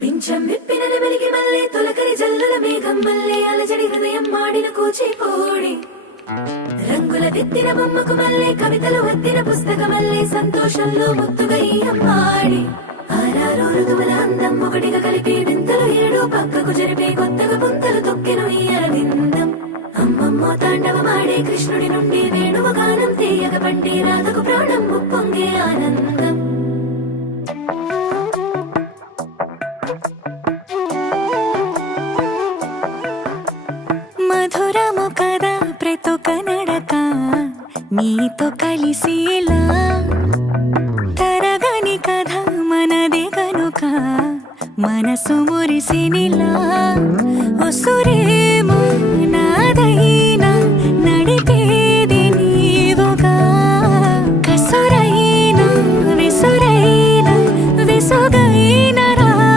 పింఛం విప్పిన నెమలికి మల్లె తొలకరి జల్లుల మేఘం మల్లె అలజడి హృదయం మాడిన కూచిపూడి రంగుల దిద్దిన బొమ్మకు మల్లె కవితలు వద్దిన పుస్తక మల్లె సంతోషంలో ముద్దుగా ఈ అమ్మాడి ఆరారు ఋతువుల అందం ఒకటిగా కలిపి వింతలు ఏడు పక్కకు జరిపే కొత్తగా పుంతలు తొక్కెను ఈ అరవిందం అమ్మమ్మో తాండవమాడే కృష్ణుడి నుండి వేణువ గానం తీయగ పండి రాధకు ప్రాణం ఉప్పొంగే ఆనందం మధురము కదా ప్రతొక నడక నీతో కలిసేలా తరగని కథ మనదే కనుక మనసు మురిసినిలా ఉసురేమో నాదై